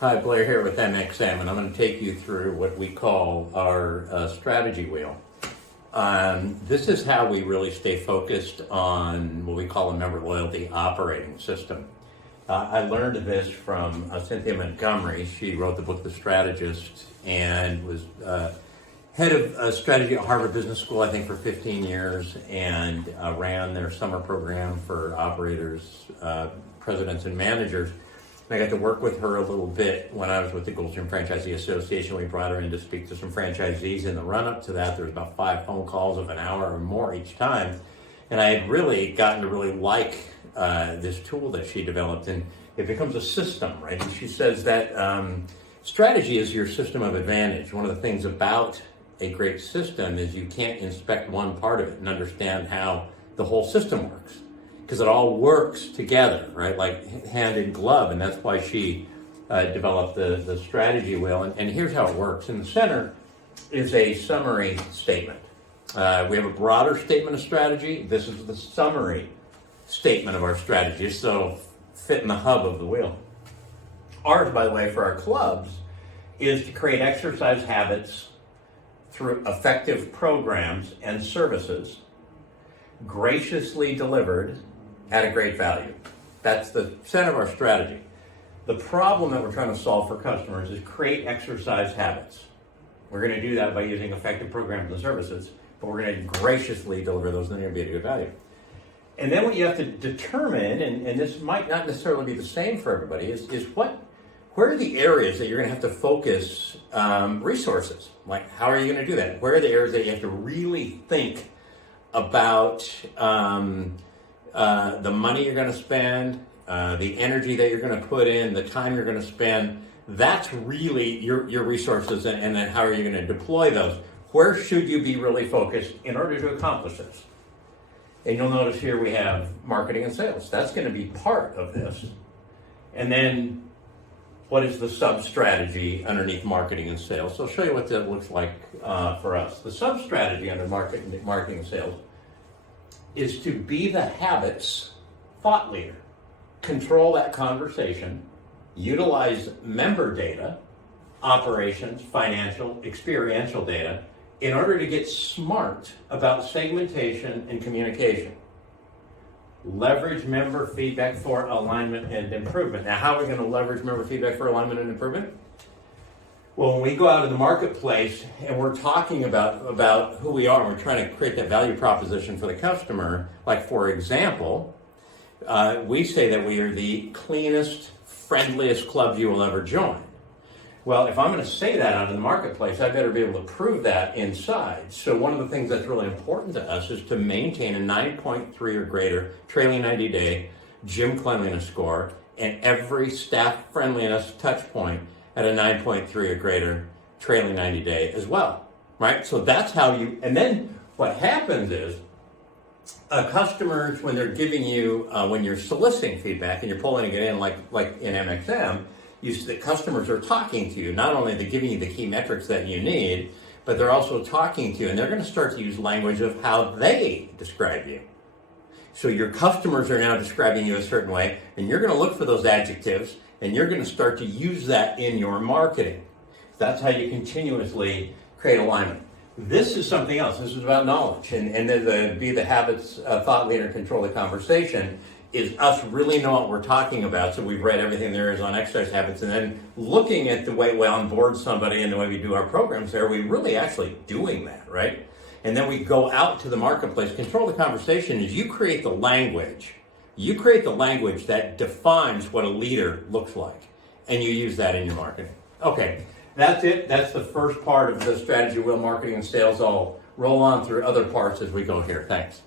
Hi, Blair here with MXM, and I'm going to take you through what we call our strategy wheel. This is how we really stay focused on what we call a member loyalty operating system. I learned this from Cynthia Montgomery. She wrote the book The Strategist and was head of strategy at Harvard Business School, I think, for 15 years, and ran their summer program for operators, presidents, and managers. And I got to work with her a little bit when I was with the Goldstream Franchisee Association. We brought her in to speak to some franchisees. In the run-up to that, there was about 5 phone calls of an hour or more each time. And I had really gotten to really like this tool that she developed. And it becomes a system, right? And she says that strategy is your system of advantage. One of the things about a great system is you can't inspect one part of it and understand how the whole system works, because it all works together, right? Like hand in glove. And that's why she developed the strategy wheel. And here's how it works. In the center is a summary statement. We have a broader statement of strategy. This is the summary statement of our strategy, so fit in the hub of the wheel. Ours, by the way, for our clubs, is to create exercise habits through effective programs and services graciously delivered at a great value. That's the center of our strategy. The problem that we're trying to solve for customers is create exercise habits. We're going to do that by using effective programs and services, but we're going to graciously deliver those, and they're going to be at a good value. And then what you have to determine, and this might not necessarily be the same for everybody, is where are the areas that you're going to have to focus resources? Like, how are you going to do that? Where are the areas that you have to really think about the money you're going to spend, the energy that you're going to put in, the time you're going to spend? That's really your resources, and then how are you going to deploy those? Where should you be really focused in order to accomplish this? And you'll notice here we have marketing and sales. That's going to be part of this. And then what is the sub-strategy underneath marketing and sales? So I'll show you what that looks like for us. The sub-strategy under marketing and sales is to be the habits thought leader. Control that conversation, utilize member data, operations, financial, experiential data, in order to get smart about segmentation and communication. Leverage member feedback for alignment and improvement. Now, how are we going to leverage member feedback for alignment and improvement? Well, when we go out in the marketplace and we're talking about who we are, and we're trying to create that value proposition for the customer, like, for example, we say that we are the cleanest, friendliest club you will ever join. Well, if I'm going to say that out in the marketplace, I better be able to prove that inside. So one of the things that's really important to us is to maintain a 9.3 or greater trailing 90-day gym cleanliness score, and every staff friendliness touch point at a 9.3 or greater trailing 90-day as well, right? So that's how you, and then what happens is customers, when they're giving you, when you're soliciting feedback and you're pulling it in like in MXM, the customers are talking to you. Not only are they giving you the key metrics that you need, but they're also talking to you, and they're going to start to use language of how they describe you. So your customers are now describing you a certain way, and you're going to look for those adjectives, and you're going to start to use that in your marketing. That's how you continuously create alignment. This is something else. This is about knowledge, and be the habits thought leader, control the conversation, is us really know what we're talking about. So we've read everything there is on exercise habits, and then looking at the way we onboard somebody and the way we do our programs there, we really actually doing that, right? And then we go out to the marketplace. Control the conversation is you create the language. You create the language that defines what a leader looks like, and you use that in your marketing. Okay, that's it. That's the first part of the strategy wheel, marketing and sales. I'll roll on through other parts as we go here. Thanks.